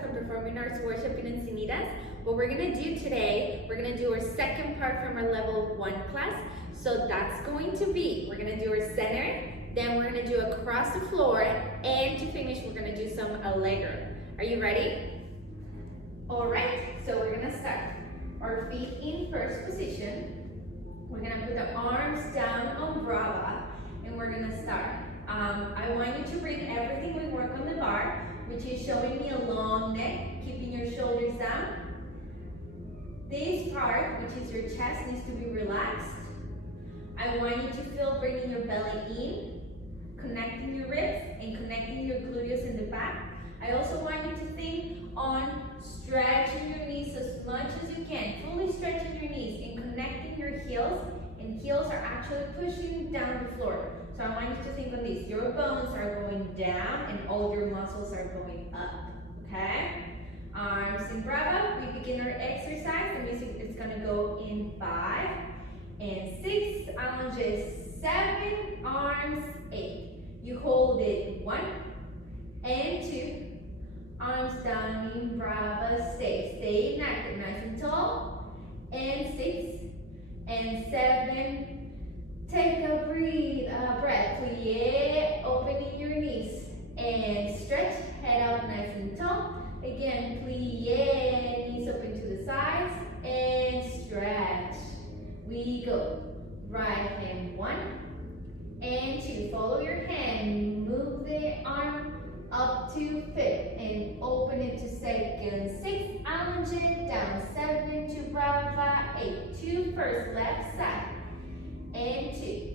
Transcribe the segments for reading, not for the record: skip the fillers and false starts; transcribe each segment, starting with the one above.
from Performing Arts Worship in Encinitas. What we're gonna do today, we're gonna do our second part from our level 1 class. So that's going to be, we're gonna do our center, then we're gonna do across the floor, and to finish, we're gonna do some allegro. Are you ready? All right, so we're gonna start. Our feet in first position. We're gonna put the arms down on brava, and we're gonna start. I want you to bring everything we work on the bar, which is showing me a long neck, keeping your shoulders down. This part, which is your chest, needs to be relaxed. I want you to feel bringing your belly in, connecting your ribs, and connecting your gluteus in the back. I also want you to think on stretching your knees as much as you can, fully stretching your knees and connecting your heels, and heels are actually pushing down the floor. So I want you to think on this. Your bones are going down and all your muscles are going up, okay? Arms in brava. We begin our exercise. The music is gonna go in 5 and 6, lunges 7, arms 8. You hold it 1 and 2. Arms down in brava, stay inactive, nice and tall. And 6 and 7. Take a breath, plie, opening your knees. And stretch, head up nice and tall. Again, plie, knees open to the sides. And stretch. We go. Right hand 1 and 2. Follow your hand. Move the arm up to 5th and open it to 2nd. 6, lunge it down. 7 to brava. 8 to first, left side. And 2.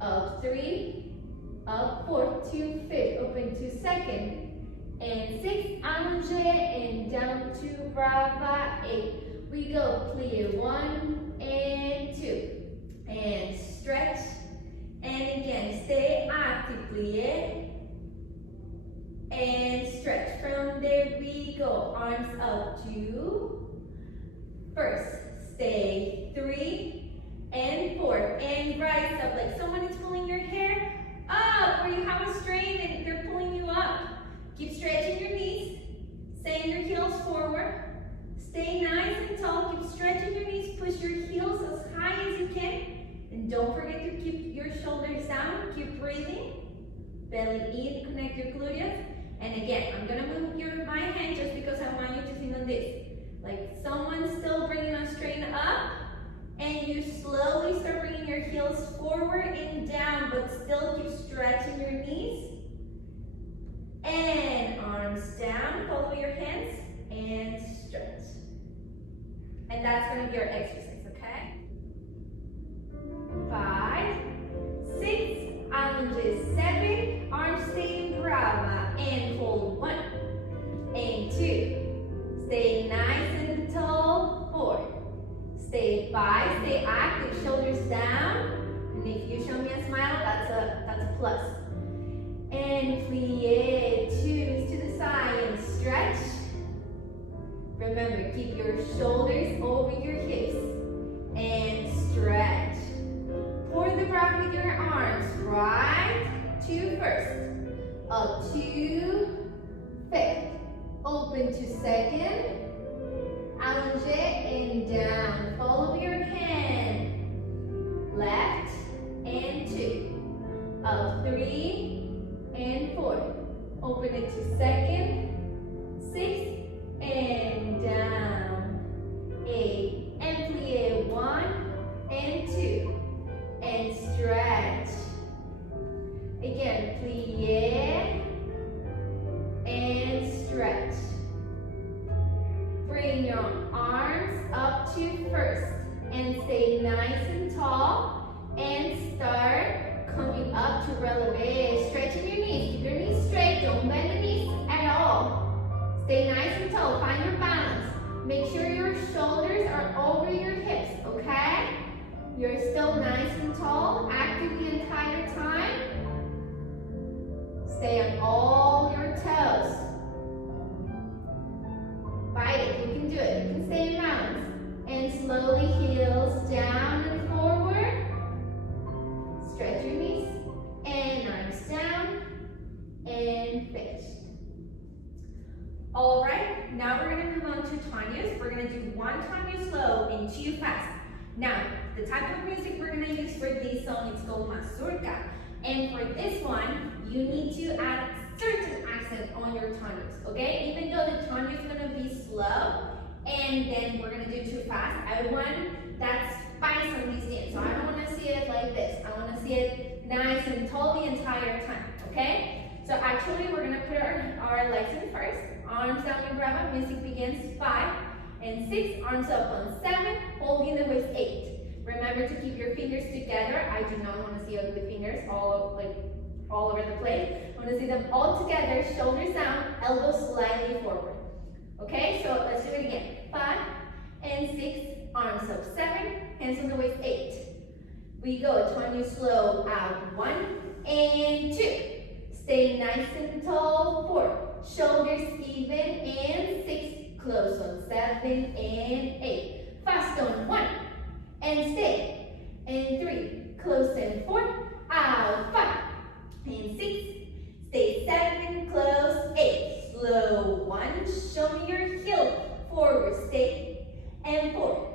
Up 3. Up 4 to 5th. Open to 2nd. And 6, lunge and down to brava. 8. We go plie 1 and 2. And stretch. And again, stay active, plie. And stretch. From there we go. Arms up to first. Stay 3 and 4. And rise up like someone is pulling your hair up, or you have a strain and they're pulling you up. Keep stretching your knees. Send your heels forward. Stay nice and tall. Keep stretching your knees. Push your heels as high as you can. And don't forget to keep your shoulders down. Keep breathing. Belly in. Connect your gluteus. And again, I'm gonna move my hand just because I want you to think on this. Like someone's still bringing a strain up, and you slowly start bringing your heels forward and down, but still keep stretching your knees. And arms down, follow your hands, and stretch. And that's gonna be our exercise, okay? 5, 6, lunges 7, arms stay in brava, and hold 1, and 2. Stay nice and tall, 4. Stay 5, stay active, shoulders down. And if you show me a smile, that's a plus. And plie, 2 to the side and stretch. Remember, keep your shoulders over your hips and stretch. Pour the breath with your arms, right to first, up to 5th, open to 2nd, lunge and down. Follow your hand, left and 2, up 3 and 4, open it to 2nd, 6 and down, 8 and plie 1 and 2 and stretch. Again, plie and stretch. Bring your arms up to first and stay nice and tall and start coming up to Rélevé. Stretching your knees. Keep your knees straight. Don't bend the knees at all. Stay nice and tall. Find your balance. Make sure your shoulders are over your hips, okay? You're still nice and tall. Active the entire time. Stay on all your toes. Fight it. You can do it. You can stay in balance. And slowly heels down and forward. Stretch your knees. And arms down. And finished. All right, now we're gonna move on to Tendus. We're gonna do one Tendus slow and two fast. Now, the type of music we're gonna use for this song is called mazurka. And for this one, you need to add certain accent on your Tendus, okay? Even though the Tendus is gonna be slow, and then we're gonna do too fast, I want that spice on this end. So I don't wanna see it like this. I wanna see it nice and tall the entire time, okay? So actually, we're gonna put our legs in first. Arms down in Brava, music begins 5 and 6, arms up on 7, holding the waist 8. Remember to keep your fingers together. I do not want to see ugly fingers all over the place. I want to see them all together, shoulders down, elbows slightly forward. Okay, so let's do it again. 5 and 6, arms up 7, hands on the waist 8. We go, Tendus slow out 1 and 2. Stay nice and tall, 4. Shoulders even, and 6. Close on 7 and 8. Fast on 1 and stay. And 3. Close and 4. Out 5 and 6. Stay 7. Close 8. Slow 1. Show me your heel. Forward stay. And 4.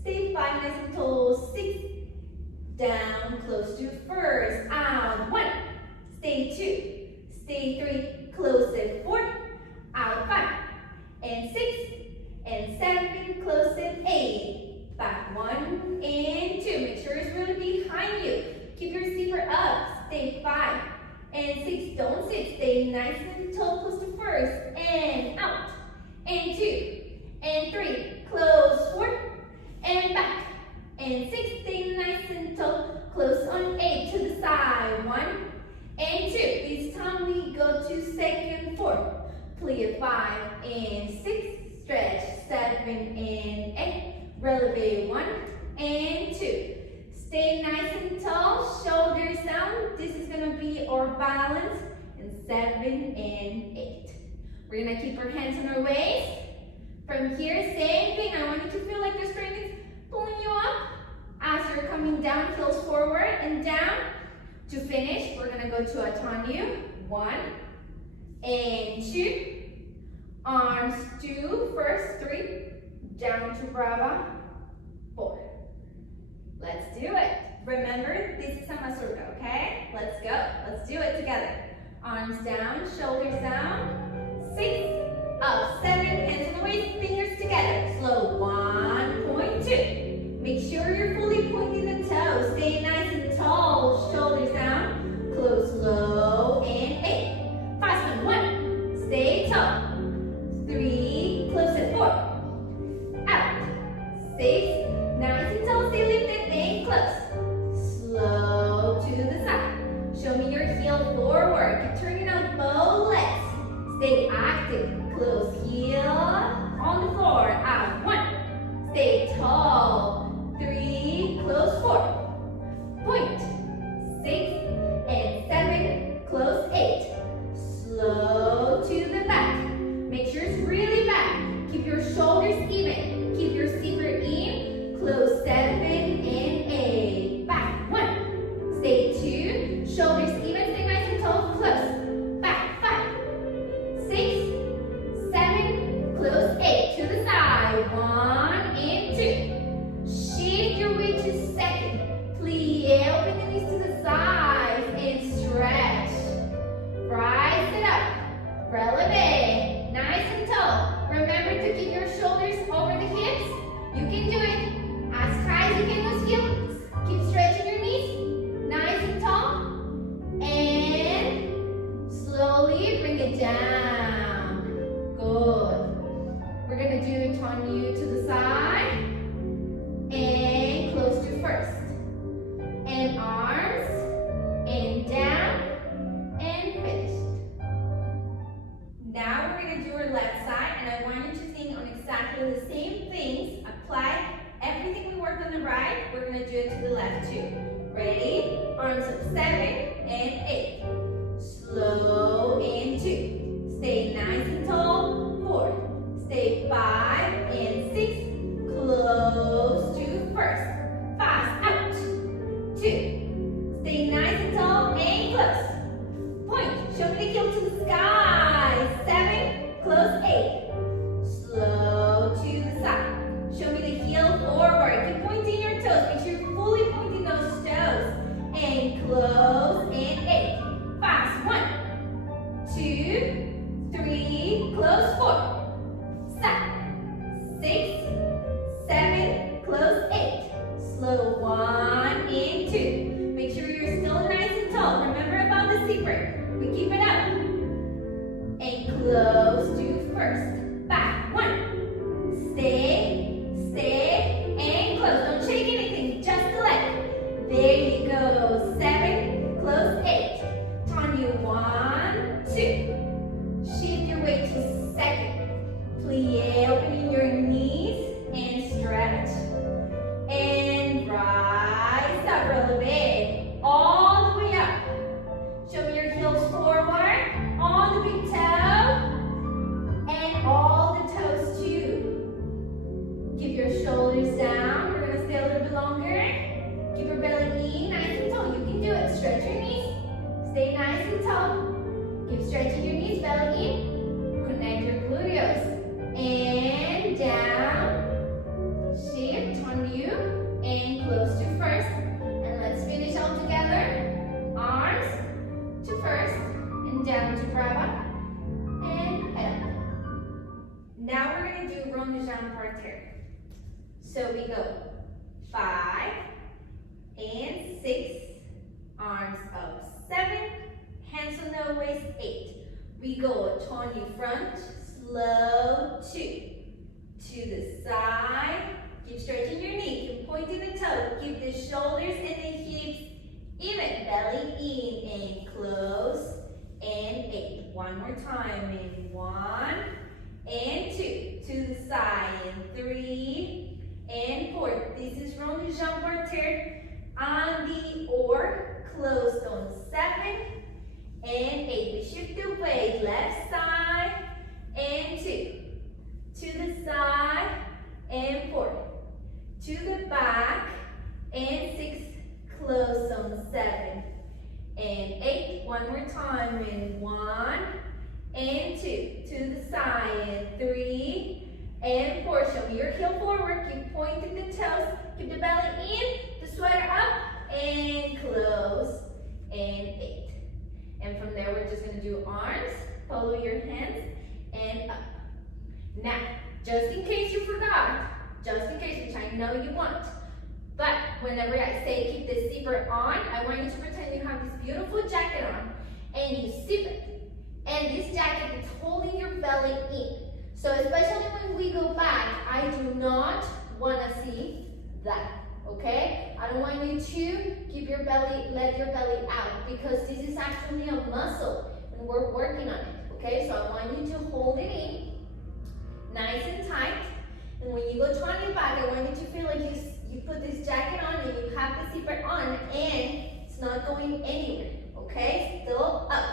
Stay 5 nice and tall. 6. Down close to first. Out 1. Stay 2. Stay 3. Close at 4. Out 5 and 6 and 7. Close at 8. Back 1 and 2. Make sure it's really behind you. Keep your zipper up. Stay 5 and 6. Don't sit. Stay nice and tall. Close to first and out and 2 and 3. Close 4 and back and 6. Stay nice and tall. Close on 8 to the side. 1 and 2. This time we go to second 4. Clear 5 and 6. Stretch 7 and 8. Rélevé 1 and 2. Stay nice and tall. Shoulders down. This is going to be our balance. And 7 and 8. We're going to keep our hands on our waist. From here, same thing. I want you to feel like the string is pulling you up as you're coming down, heels forward and down. To finish, we're gonna go to a Tendus. 1 and 2. Arms 2, first 3. Down to Brava. 4. Let's do it. Remember, this is a mazurka, okay? Let's go. Let's do it together. Arms down, shoulders down. 6, up, 7, hands on the waist, fingers together. Slow, 1.2. Make sure you're fully pointing the toes. Stay nice and tall, shoulders down. Close low and 8. Fast on 1. Stay tall. 3. Close at 4. Out. 6. Nice and tall. Stay lifted and close. Slow to the side. Show me your heel forward. Keep turning out both legs. Stay active. Close heel on the floor. Out. 1. Stay tall. 3. Close 4. Point. 6 and 7. Close 8. Slow to the back. Make sure it's really back. Keep your shoulders even. Keep your zipper in. Close 7 and 8. Back 1. Stay 2. Shoulders even. Stay nice and tall. Close. Back 5. 6. 7. Close 8. To the side. 1 and 2. Shift your way to second. Plie. Open the knees to the sides and stretch. Rise it up. Rélevé. Nice and tall. Remember to keep your shoulders over the hips. You can do it. As high as you can with heels. Keep stretching your knees. Nice and tall. And slowly bring it down. Good. We're going to do Tendus to the side. And close to first. And arms. And down. And finished. Now we're going to do our left side. And I want you to think on exactly the same things. Apply everything we worked on the right. We're going to do it to the left too. Ready? Arms up 7 and 8. Slow and 2. Stay nice and tall. 4. Stay 5 and 6. Close to first. Fast out. 2. Stay nice and tall and close. Point. Show me the heel to the sky. 7. Close 8. going to do rond de jambe parterre. So we go 5 and 6, arms up 7, hands on the waist 8. We go a tony front, slow 2. To the side, keep stretching your knee, keep pointing the toe, keep the shoulders and the hips even, belly in and close, and 8. One more time, in 1 and 2. To the side, and 3 and 4. This is rond de jambe parterre on the or, closed on 7 and 8. We shift the weight, left side and 2. To the side and 4. To the back and 6. Close on 7 and 8. One more time, in 1 and 2. To the side and 3 and 4. Show me your heel forward. Keep pointing the toes. Keep the belly in, the sweater up, and close, and 8. And from there, we're just going to do arms. Follow your hands, and up. Now, just in case you forgot, just in case, which I know you want, but whenever I say keep the zipper on, I want you to pretend you have this beautiful jacket on, and you zip it. And this jacket is holding your belly in. So especially when we go back, I do not want to see that, okay? I don't want you to keep your belly, let your belly out, because this is actually a muscle, and we're working on it, okay? So I want you to hold it in, nice and tight. And when you go turn your back, I want you to feel like you put this jacket on and you have the zipper on and it's not going anywhere, okay? Still up.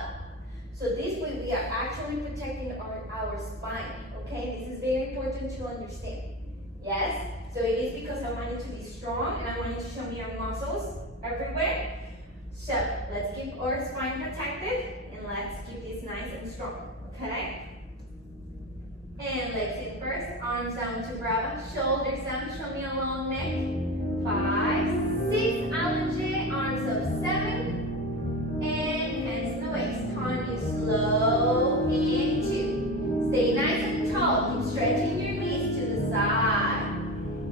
So this way we are actually protecting our spine, okay? This is very important to understand. Yes? So it is because I want you to be strong and I want you to show me your muscles everywhere. So let's keep our spine protected and let's keep this nice and strong, okay? And legs in first, arms down to brava, shoulders down, show me a long neck. 5, 6, allonge, arms up 7, and hands in the waist. Tendus, slow, and 2. Stay nice and tall, keep stretching your knees to the side.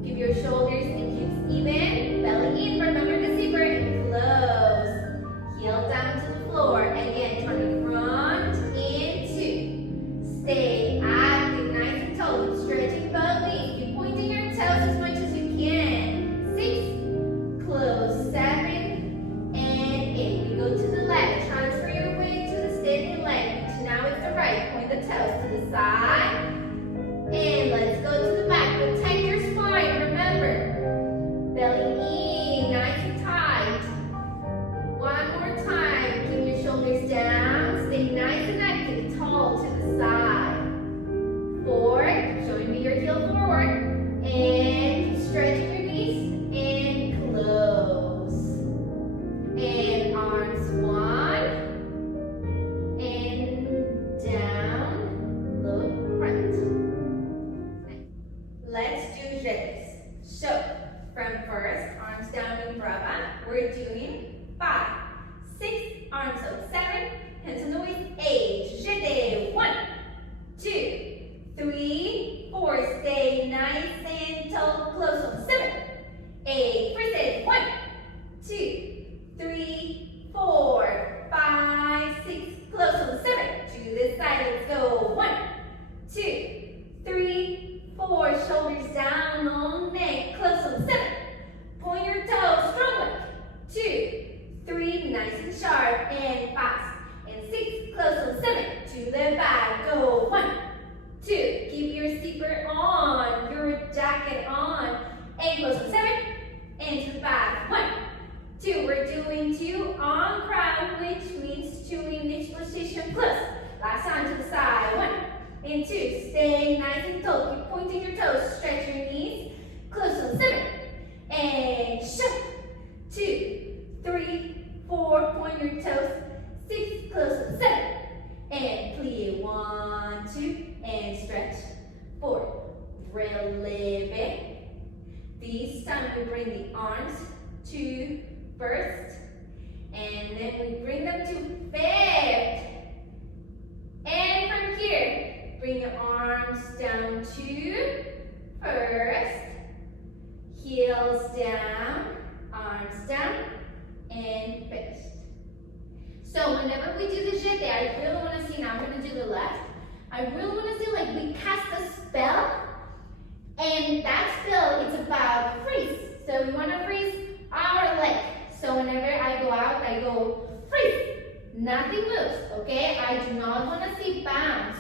Keep your shoulders and hips even, belly in, remember the zipper, and close. Heel down to the floor, again, turning front, and 2. Stay active, nice and tall, keep stretching both knees, keep pointing your toes as much as you can. 6, close, 7, and 8. We go to the left, transfer your weight to the standing leg, which now is the right. Point the toes to the side, and let's go to the back. Protect your spine, remember. Belly in, nice and tight. One more time, keep your shoulders down, stay nice and active, tall to the side. 4, showing me your heel forward, and keep stretching your knees, and close. And arms 1, and down, look front. Let's do jetés. So, from first, arms down in brava, we're doing 5, 6, arms up 7, hands on the waist, 8, jeté, 1, 2, 3, 4, stay nice and tall, close on 7, 8, first set, 1, 2, 3, 4, 5, 6, close on 7, to the side, let's go, 1, 2, 3, 4, shoulders down, long neck, close on 7, point your toes, strong leg, 2, 3, nice and sharp, and fast, and 6, close on 7, to the back, go, 1, 2, keep your zipper on, your jacket on, and close on 7, and to the back, 1, 2, we're doing 2 on crowd, which means 2 in each position, close, last time to the side, 1, and 2, stay nice and tall, keep pointing your toes, stretch your knees, close on 7, and shut, 2, 3, 4, point your toes, 6, close on 7, and plie, 1, 2, and stretch, 4, Rélevé. This time we bring the arms to first, and then we bring them to fifth, and from here, Bring your arms down to first, heels down, arms down, and finished. So whenever we do the jeté, I really want to see, now I'm going to do the left. I really want to see like we cast a spell, and that spell is about freeze. So we want to freeze our leg. So whenever I go out, I go freeze. Nothing moves, okay? I do not want to see bounce.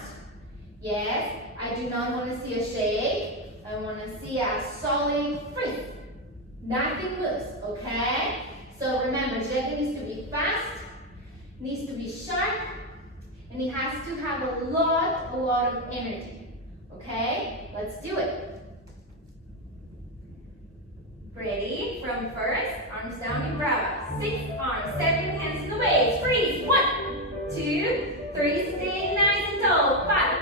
Yes, I do not want to see a shake. I want to see a solid freeze. Nothing moves, okay? So remember, jeté needs to be fast, needs to be sharp, and it has to have a lot of energy, okay? Let's do it. Ready? From first, arms down and brava. 6 arms, 7 hands in the waist. Freeze. 1, 2, 3, stay nice and tall. 5,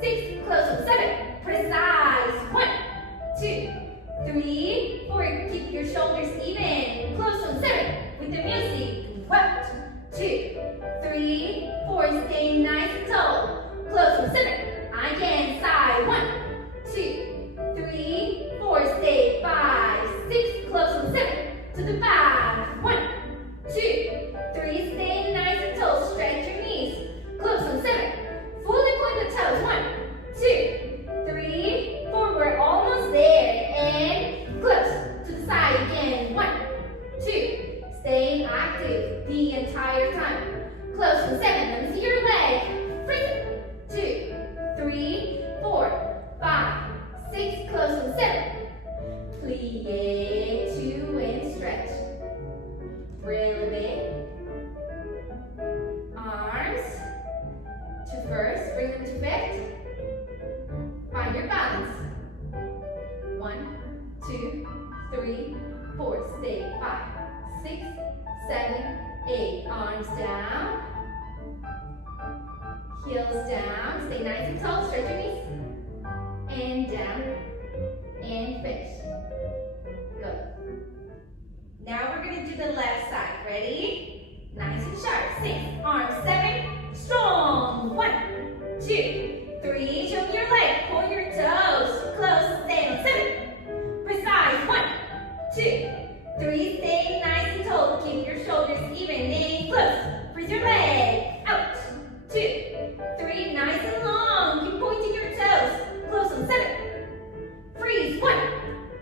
6, close up. 7, precise. 1, 2, 3, 4. Keep your shoulders even. Close on 7 with the music. 1, 2, 3, 4. Stay nice and tall. Close on 7. Again, side. 1, 2, 3, 4. Stay 5, 6. Close on 7 to the back. 1, 2, 3. Stay nice and tall. Stretch your knees. Close on 7. Fully point the toes. 1, 2, 3, 4. We're almost there. And close to the side again. 1, 2. Staying active the entire time. Close on 7. Let me see your leg. Freeze. 2, 3, 4, 5, 6. Close on 7. Plie, 2 and stretch. Rélevé. Arms to first, bring them to fifth. Find your balance. 1, 2, 3, 4. Stay 5, 6, 7, 8. Arms down. Heels down. Stay nice and tall. Stretch your knees. And down. And finish. Good. Now we're going to do the left side. Ready? Nice and sharp. 6 arms. 7. Strong. 1, 2, 3. Show me your leg. Pull your toes. Close. Stay on 7. Precise. 1, 2, 3. Stay nice and tall. Keep your shoulders even. And close. Freeze your leg. Out. 2, 3. Nice and long. Keep pointing your toes. Close on 7. Freeze. 1,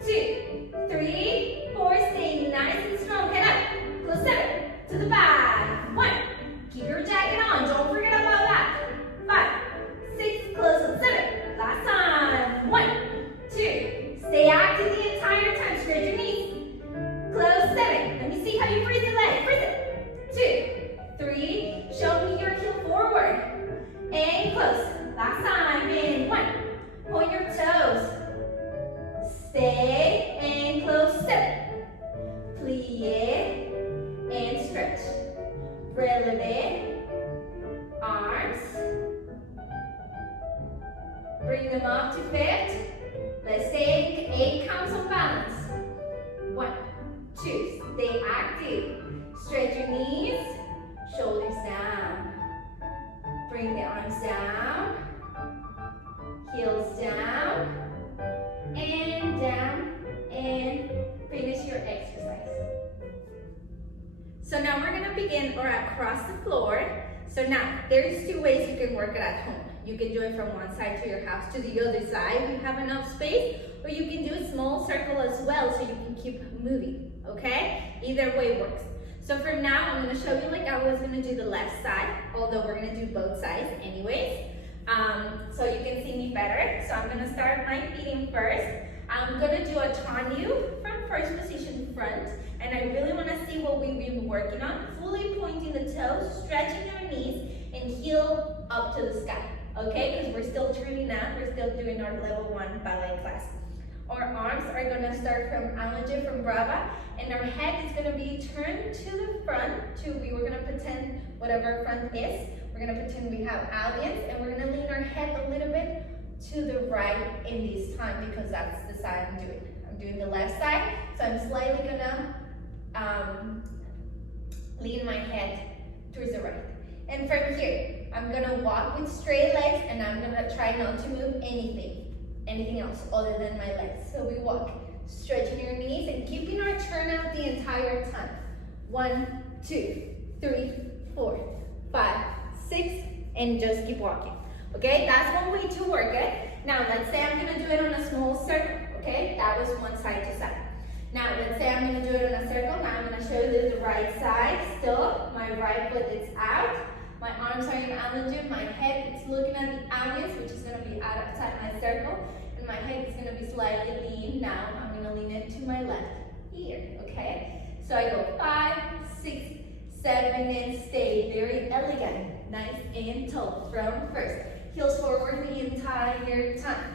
2, 3, 4. Stay nice and strong. Head up. Close 7. To the back. 1. Keep your jacket on. Don't forget about that. 5, 6. Close on 7. Last time. 1, 2. Stay active the entire time. Stretch your knees. Close 7. Let me see how you freeze the leg. Freeze it. 2, 3. Show me your heel forward. And close. Last time. And 1. Point your toes. Stay and close 7. Plie and stretch. Rélevé. Arms. Bring them up to fifth. Let's take 8 counts of balance. 1, 2. Stay active. Stretch your knees. Shoulders down. Bring the arms down. Heels down. And down. And finish your exercise. So now we're going to begin or across the floor. So now there's 2 ways you can work it at home. You can do it from one side to your house to the other side if you have enough space, or you can do a small circle as well so you can keep moving, okay? Either way works. So for now, I'm going to show you like I was going to do the left side, although we're going to do both sides anyways, so you can see me better. So I'm going to start my feet in first. I'm going to do a Tendus from first position front, and I really want to see what we've been working on. Fully pointing the toes, stretching our knees, and heel up to the sky, okay? Because we're still training out, we're still doing our level 1 ballet class. Our arms are going to start from allonge, from brava, and our head is going to be turned to the front. We're going to pretend whatever front is. We're going to pretend we have alliance, and we're going to lean our head a little bit to the right in this time because that's the side I'm doing. I'm doing the left side, so I'm slightly going to lean my head towards the right. And from here, I'm gonna walk with straight legs and I'm gonna try not to move anything else other than my legs. So we walk, stretching your knees and keeping our turn out the entire time. 1, 2, 3, 4, 5, 6, and just keep walking. Okay, that's one way to work it. Now let's say I'm gonna do it on a small circle. Okay, that was one side to side. Now let's say I'm gonna do it on a circle. Now I'm gonna show you the right side. Still, my right foot is out. My arms are in allongation. My head is looking at the audience, which is gonna be outside my circle. And my head is gonna be slightly lean. Now I'm gonna lean it to my left here, okay? So I go 5, 6, 7, and stay very elegant, nice and tall from first. Heels forward the entire time.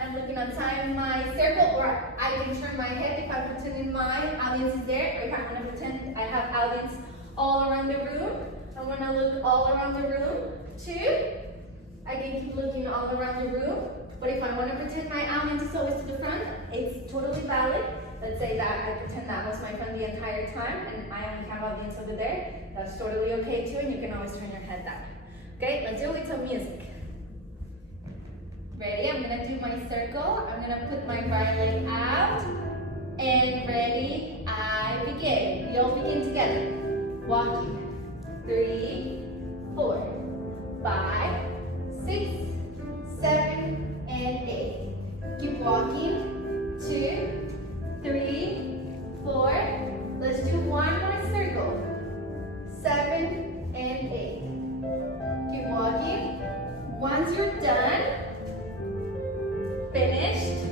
I'm looking outside my circle, or I can turn my head if I'm pretending my audience is there, or if I want to pretend I have audience all around the room. I want to look all around the room. 2, I can keep looking all around the room. But if I want to pretend my audience is always to the front, it's totally valid. Let's say that I pretend that was my friend the entire time, and I only have audience over there. That's totally okay too, and you can always turn your head down. Okay, let's do it with some music. Ready? I'm gonna do my circle. I'm gonna put my right leg out. And ready, I begin. We all begin together. Walking. 3, 4, 5, 6, 7, and 8. Keep walking. 2, 3, 4. Let's do one more circle. 7 and 8. Keep walking. Once you're done, finished,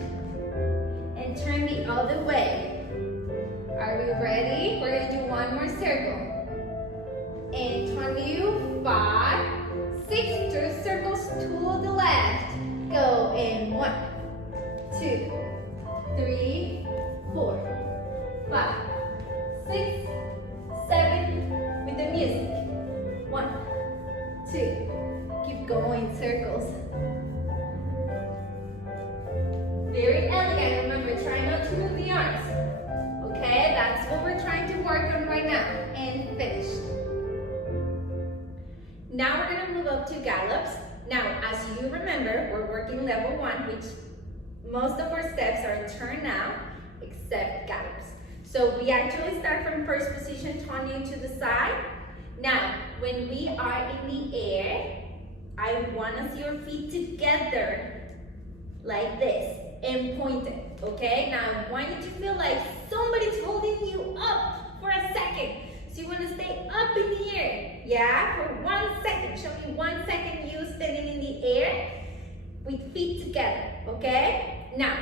and turn the other way. Are we ready? We're gonna do one more circle. And turn you 5, 6, 2 circles to the left. Go in 1, 2, 3, 4, 5, 6, 7, with the music. 1, 2, keep going, circles. Very elegant. Remember, try not to move the arms. Okay, that's what we're trying to work on right now. And finished. Now we're gonna move up to gallops. Now, as you remember, we're working level 1, which most of our steps are turn now, except gallops. So we actually start from first position, turn you to the side. Now, when we are in the air, I wanna see your feet together, like this. And point it, okay? Now I want you to feel like somebody's holding you up for a second. So you want to stay up in the air, yeah? For 1 second. Show me 1 second you standing in the air with feet together, okay? Now,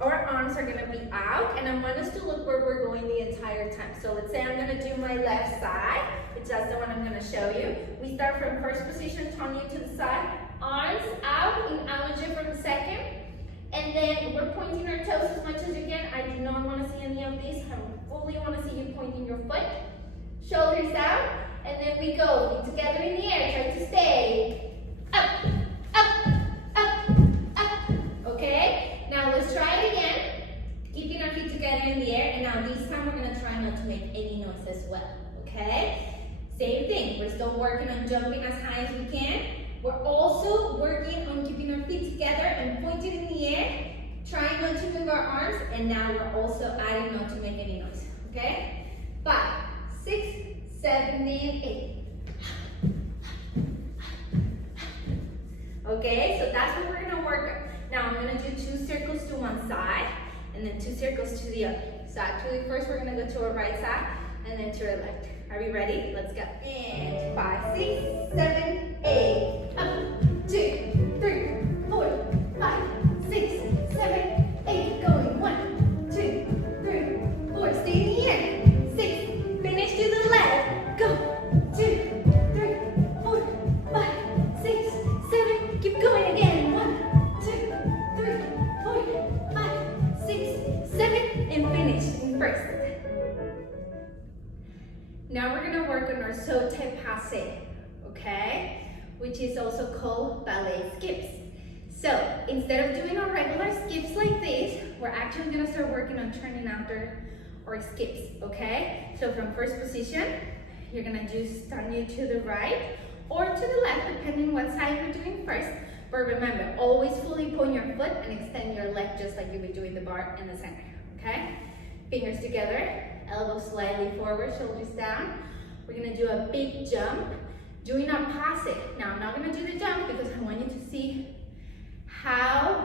our arms are gonna be out, and I want us to look where we're going the entire time. So let's say I'm gonna do my left side, which that's the one I'm gonna show you. We start from first position, turn you to the side, arms out in allongé for the second. And then we're pointing our toes as much as you can. I do not want to see any of these. I only want to see you pointing your foot. Shoulders out. And then we go together in the air. Try to stay up, up, up, up. Okay? Now let's try it again. Keeping our feet together in the air. And now this time we're going to try not to make any noise as well. Okay? Same thing. We're still working on jumping as high as we can. We're also working on keeping our feet together and pointed in the air, trying not to move our arms, and now we're also adding not to make any noise, okay? 5, 6, 7, and 8. Okay, so that's what we're gonna work on. Now I'm gonna do 2 circles to one side, and then 2 circles to the other. So actually first we're gonna go to our right side, and then to our left. Are we ready? Let's go. And 5, 6, 7, 8. Up, 2, 3, 4, 5, 6, 7, 8. Going 1, 2, 3, 4. Stay in the air. 6. Finish to the left. Go. 2, 3, 4, 5, 6, 7. Keep going again. 1, 2, 3, 4, 5, 6, 7. And finish in first. Now we're gonna work on our Sauté Passé, okay? Which is also called ballet skips. So instead of doing our regular skips like this, we're actually gonna start working on turning after our skips, okay? So from first position, you're gonna just turn you to the right, or to the left, depending what side we're doing first. But remember, always fully point your foot and extend your leg just like you'll be doing the bar in the center, okay? Fingers together, elbows slightly forward, shoulders down. We're gonna do a big jump, doing a passe. Now, I'm not gonna do the jump because I want you to see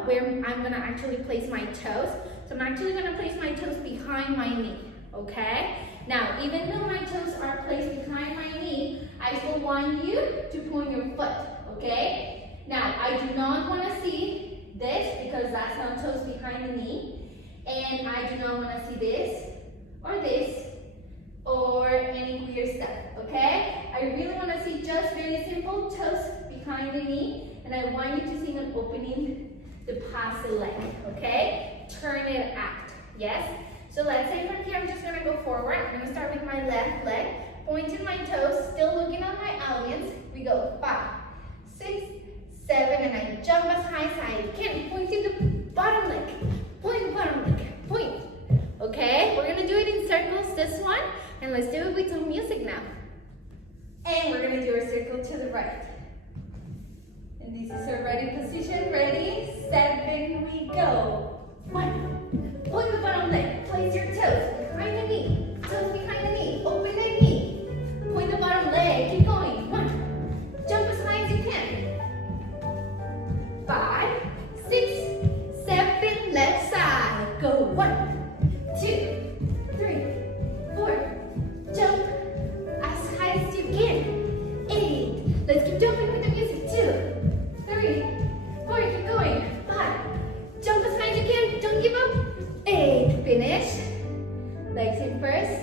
where I'm gonna actually place my toes. So I'm actually gonna place my toes behind my knee, okay? Now, even though my toes are placed behind my knee, I still want you to point your foot, okay? Now, I do not wanna see this because that's not toes behind the knee. And I do not wanna see this, or any weird stuff, okay? I really wanna see just very simple toes behind the knee. And I want you to see them opening the passe leg, okay? Turn it out, yes? So let's say from here, I'm just gonna go forward. I'm gonna start with my left leg, pointing my toes, still looking at my audience. We go 5, 6, 7, and I jump as high as I can, pointing the bottom leg. Point the bottom leg, point. Okay, we're gonna do it in circles, this one, and let's do it with some music now. And we're gonna do a circle to the right. And this is our ready position. Ready, 7, we go. 1, point the bottom leg, place your toes behind the knee, toes behind the knee, open the knee, point the bottom leg, keep going. 1, jump as high as you can. 5, 6, 7, left side, go. 1, 2, 3, 4, jump as high as you can. 8, let's keep jumping with the music. 2, 3, 4, keep going. 5, jump as high as you can, don't give up. 8, finish. Legs in first.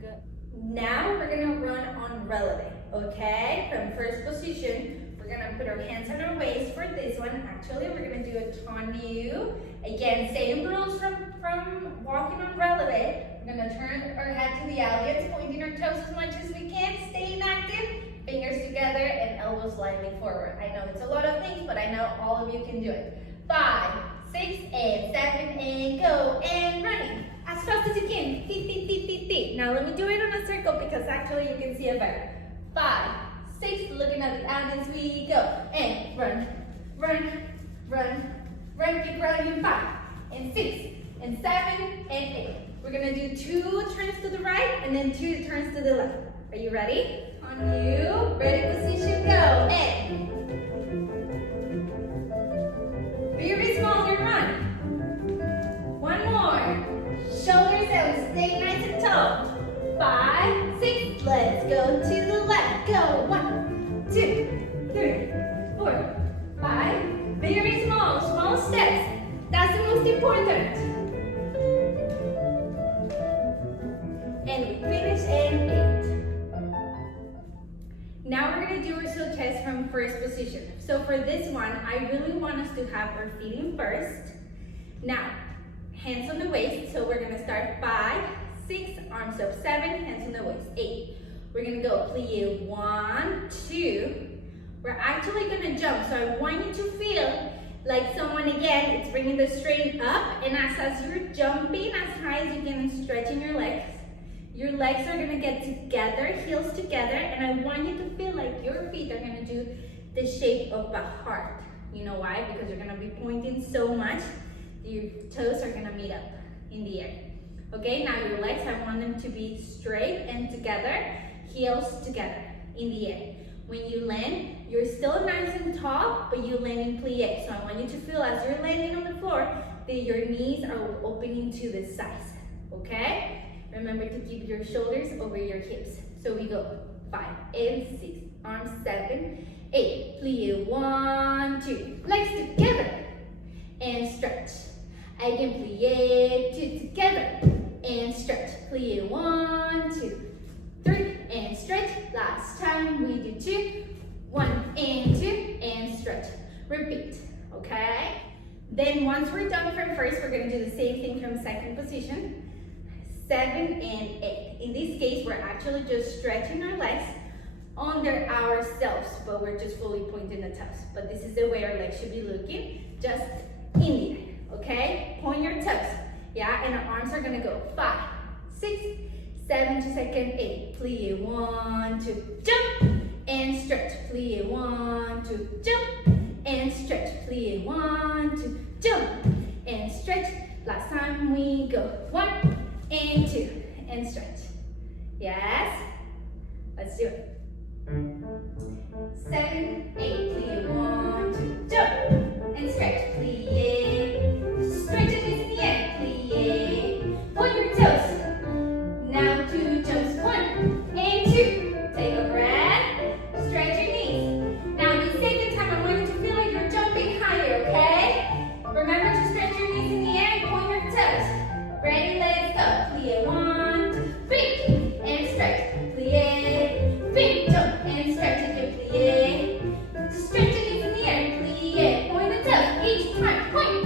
Good. Now we're gonna run on Rélevé, okay? From first position, we're gonna put our hands on our waist for this one. Actually, we're gonna do a Tendus. Again, same rules from walking on Rélevé. We're gonna turn our head to the audience, pointing our toes as much as we can, staying active. Fingers together and elbows slightly forward. I know it's a lot of things, but I know all of you can do it. 5, 6, and 7, and go. And running as fast as you can. Feet, feet, feet, feet, feet. Now let me do it on a circle because actually you can see it better. 5, 6, looking at the audience, we go. And run, run, run, run, keep running in 5, and 6, and 7, and 8. We're gonna do 2 turns to the right and then 2 turns to the left. Are you ready? On you, ready, position, go, and very small, you run. 1 more, shoulders down, stay nice and tall. 5, 6, let's go to the left, go. 1, 2, 3, 4, 5, very small, small steps. That's the most important. And we finish in 8. Now we're gonna do our sautés from first position. So for this one, I really want us to have our feet in first. Now, hands on the waist. So we're gonna start 5, 6, arms up, 7, hands on the waist, 8. We're gonna go plie 1, 2. We're actually gonna jump. So I want you to feel like someone, again, it's bringing the straight up. And as you're jumping as high as you can and stretching your legs are gonna get together, heels together, and I want you to feel like your feet are gonna do the shape of a heart. You know why? Because you're gonna be pointing so much, your toes are gonna meet up in the air. Okay, now your legs, I want them to be straight and together, heels together in the air. When you land, you're still nice and tall, but you land in plie. So I want you to feel as you're landing on the floor that your knees are opening to the sides, okay? Remember to keep your shoulders over your hips. So we go 5 and 6, arms 7, 8, plie 1, 2, legs together, and stretch. Again, plie 2 together, and stretch. Plie 1, 2, 3, and stretch. Last time we do 2, 1 and 2, and stretch. Repeat, okay? Then once we're done from first, we're gonna do the same thing from second position. 7 and 8. In this case, we're actually just stretching our legs under ourselves, but we're just fully pointing the toes. But this is the way our legs should be looking, just in the air, okay? Point your toes, yeah? And our arms are gonna go 5, 6, 7 to second, 8. Plie 1, 2, jump, and stretch. Plie, 1, 2, jump, and stretch. Plie, 1, 2, jump, and stretch. Last time we go. 1 and 2, and stretch. Yes. Let's do it. 7, 8, plie, 1, 2, jump, and stretch. Plie, stretch your knees in the air. Plie, point your toes. Now 2 jumps. 1 and 2. Take a breath. Stretch your knees. Now the second time, I want you to feel like you're jumping higher, okay? Remember to stretch your knees in the air and point your toes. Ready? Let's go. Plie, 1, 2, big, and stretch. Plie, big, jump, and stretch again. Plie, stretch your knees in the air. Plie, point the toes. Each time, point,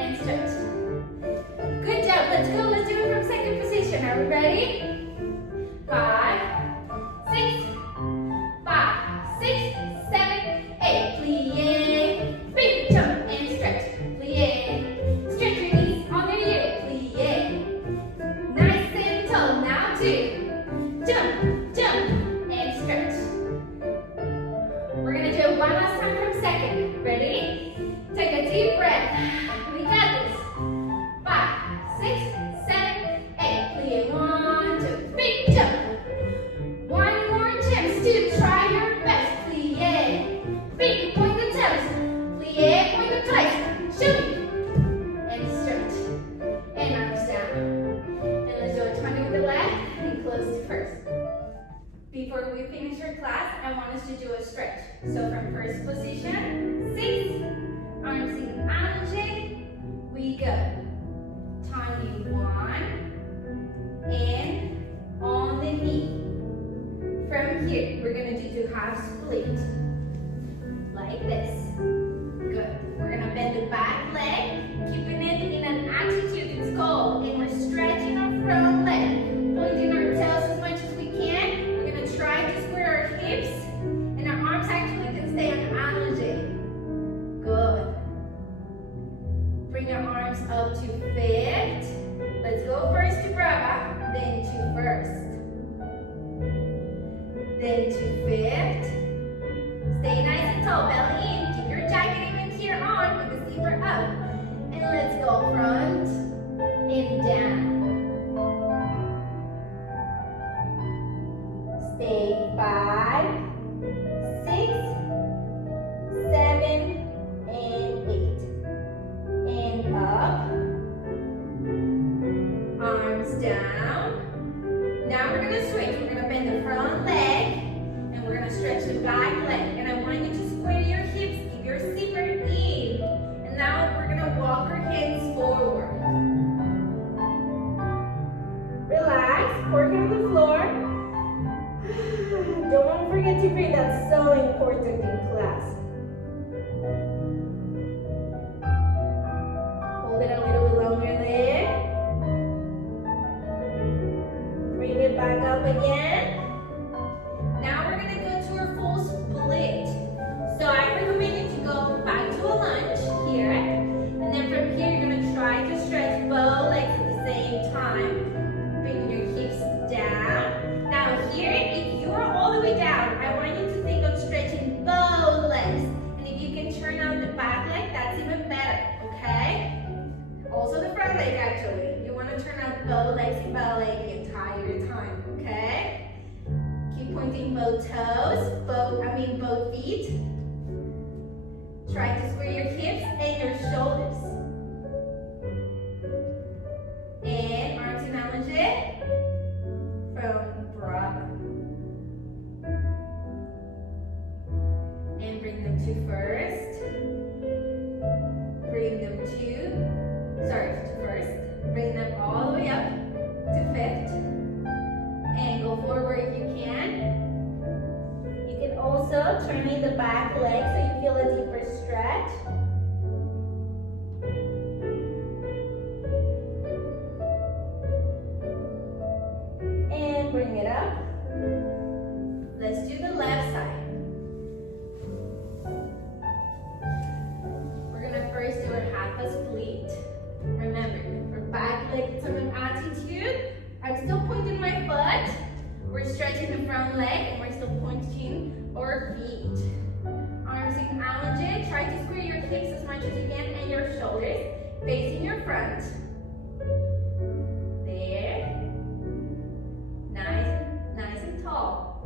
and stretch. Good job. Let's go. Let's do it from second position. Are we ready? 5, 6, 5, 6, 7, 8. Plie, big jump and stretch. Plie, stretch your knees under you. Plie, nice and tall. Now 2, jump, jump, and stretch. We're gonna do it one last time from second. Ready? Take a deep breath. We got this. 5, 6, 7, 8. Plie, 1, 2, big jump. One more chance to try your best. Plie, big, point the toes. Plie, point the toes. Shoot, and stretch. And arms down. And let's do a 20 with the left and close to first. Before we finish our class, I want us to do a stretch. So from first position, 6, arms in allongé, we go. 21, and on the knee. From here, we're gonna do 2 half split, like this. Good. We're gonna bend the back leg, keeping it in an attitude it's called, and we're stretching our front leg, pointing our toes as much as we can. We're gonna try to square our hips, and our arms actually can stay on allongé. Good. Bring your arms up to fifth. Let's go first to brava, then to first. Then to fifth. Stay nice and tall, belly in. Keep your jacket even here on with the zipper up. And let's go front and down. Stay 5, 6, 7, and 8. And up. Arms down. Now we're going to switch. We're going to bend the front leg and we're going to stretch the back leg. And I want you to square your hips, keep your zipper in. And now we're going to walk our hands forward. Relax, work on the floor. Don't forget to breathe, that's so important in class. Hold it a little bit longer there. Bring it back up again. Now we're going to go to our full split. So I recommend you to go back to a lunge here. And then from here, you're going to try to stretch both legs at the same time. Bring your hips down. Now here, if you are all the way down, I want you to think of stretching both legs. And if you can turn out the back leg, that's even better, okay? Also the front leg actually. You want to turn out both legs in ballet the entire time, okay? Keep pointing both toes, both feet. Try to square your hips and your shoulders. And arms in allongé from brava. And bring them to first. Bring them to first. Bring them all the way up to fifth. And go forward if you can. You can also turn in the back leg so you feel a deeper stretch. And bring it up. Let's do the left side. We're gonna first do a half a split. Remember, our back leg is on an attitude. I'm still pointing my foot. We're stretching the front leg and we're still pointing or feet. Arms in allonge. Try to square your hips as much as you can and your shoulders facing your front. There. Nice and tall.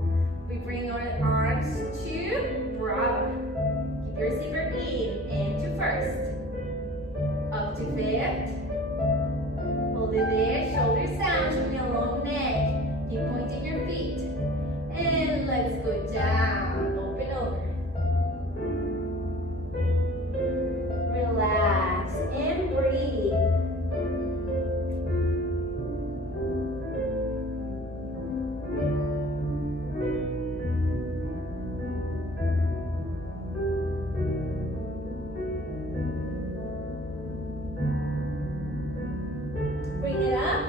We bring our arms to bravo. Keep your zipper in into first. Up to fifth. Hold it there, shoulders down, show me a long neck. Keep pointing your feet. And let's go down, open over. Relax and breathe. Bring it up.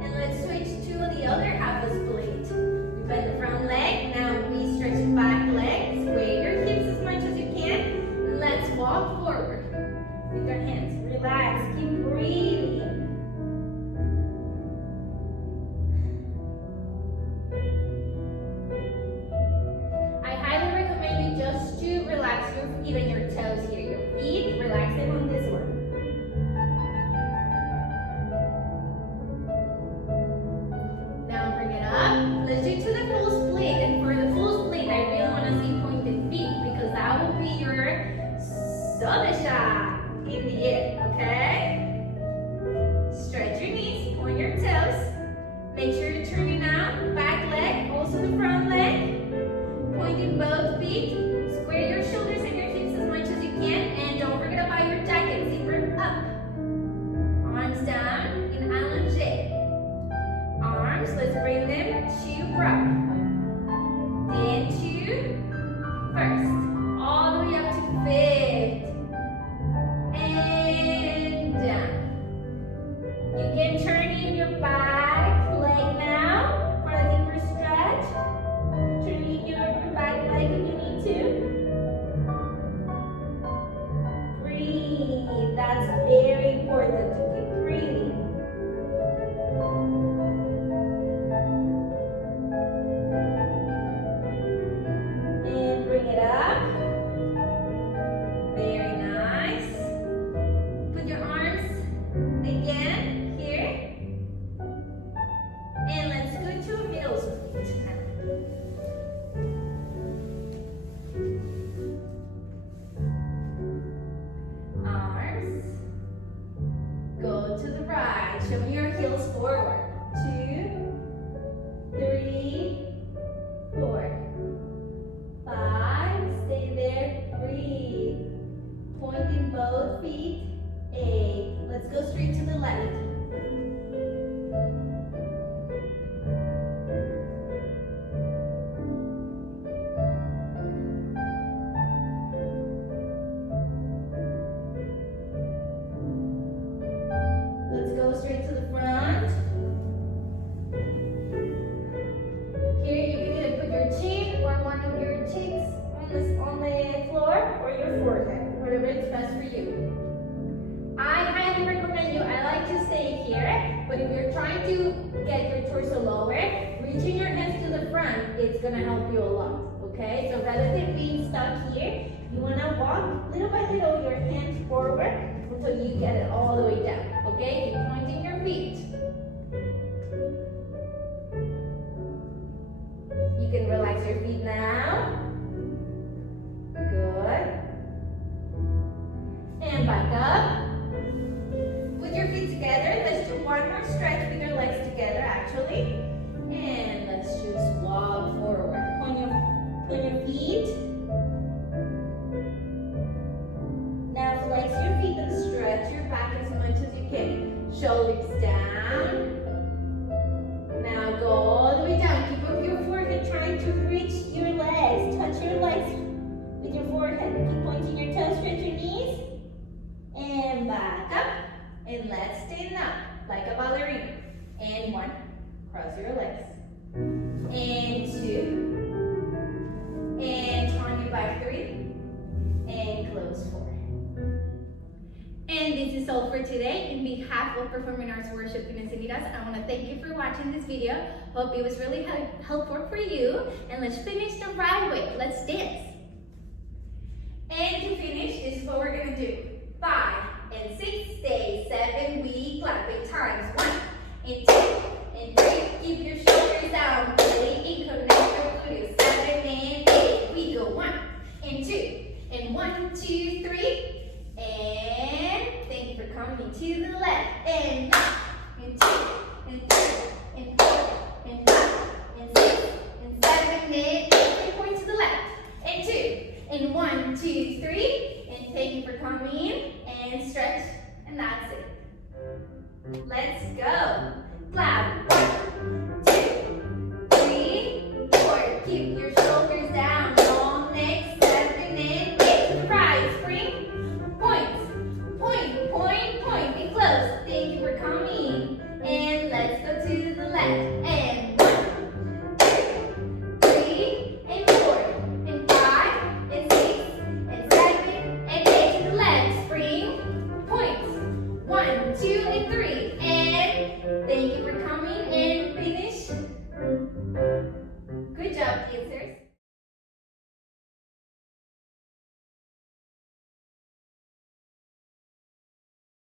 And let's switch to the other half of split. We bend the front leg. Now we stretch the back leg. Square your hips as much as you can. Let's walk forward. With your hands. Relax. Keep breathing. I highly recommend you just to relax your feet and your toes here. Your feet, relax them on this one. Now bring it up. Let's do to the full split. And for the full split, I really want to see pointed feet because that will be your Sauté shot in the air, okay? Stretch your knees, point your toes. Make sure you're turning out. Back leg, also the front leg. Pointing both feet. Square your shoulders and your hips as much as you can. And don't forget about your jacket. Zipper up. Arms down in allonge. Arms, let's bring them to bravo. Then to first. All the way up to fifth. And down. You can turn in your back leg now for a deeper stretch. Turn in your back leg if you need to. Breathe. That's very important to keep breathing. And bring it up. Very nice. Put your arms again here. And let's go to a middle split. Arms. Go to the right. Show me your heels forward. 2, 3, 4, 5. Stay there. Breathe. Pointing both feet. 8. Let's go straight to the left. Let's go straight to the front. Here you can either put your chin or one of your cheeks on the floor or your forehead, whatever is best for you. I highly recommend you. I like to stay here, but if you're trying to get your torso lower, reaching your hands to the front, it's gonna help you a lot. Okay, so rather than being stuck here, you wanna walk little by little your hands forward until you get it all the way down. Okay, keep pointing your feet. You can relax your feet now. Good. And back up. Put your feet together. Let's do one more stretch with your legs together, actually. And let's just walk forward. Point your feet. Now flex your feet and stretch your back as much as you can. Shoulders down. Now go all the way down. Keep up your forehead, trying to reach your legs. Touch your legs with your forehead. Keep pointing your toes, stretch your knees. And back up. And let's stand up like a ballerina. And 1. Cross your legs. And 2. And turn your back 3. And close 4. And this is all for today. In behalf of Performing Arts Worship Universidad, I want to thank you for watching this video. Hope it was really helpful for you. And let's finish the right way. Let's dance. And to finish, this is what we're going to do. 5 and 6 days, 7 we clap it times. 1 and 2 and 3. Keep your shoulders down, belly in, connect your glutes. 7 and 8. We go 1 and 2 and 1, 2, 3. And thank you for coming to the left. And 9 and 2 and 3 and 4 and 5 and 6 and 7 and 8. Point to the left. And 2 and 1, 2, 3. And thank you for coming and stretch. And that's it. Let's go.